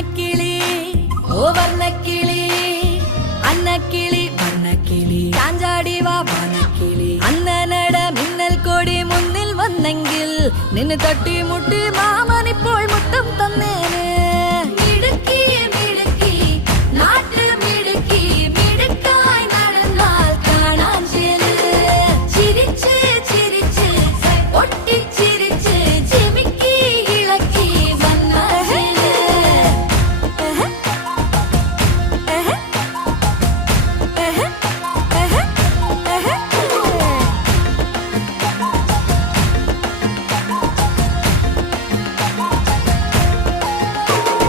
അന്നക്കിളി ഓ വർണ്ണക്കിളി അന്നക്കിളി വർണ്ണക്കിളി ചാഞ്ചാടി വാ വാനക്കിളി അന്നനട മിന്നൽ കൊടി മുന്നിൽ വന്നെങ്കിൽ നിന്നെ തട്ടി മുട്ടി മാമ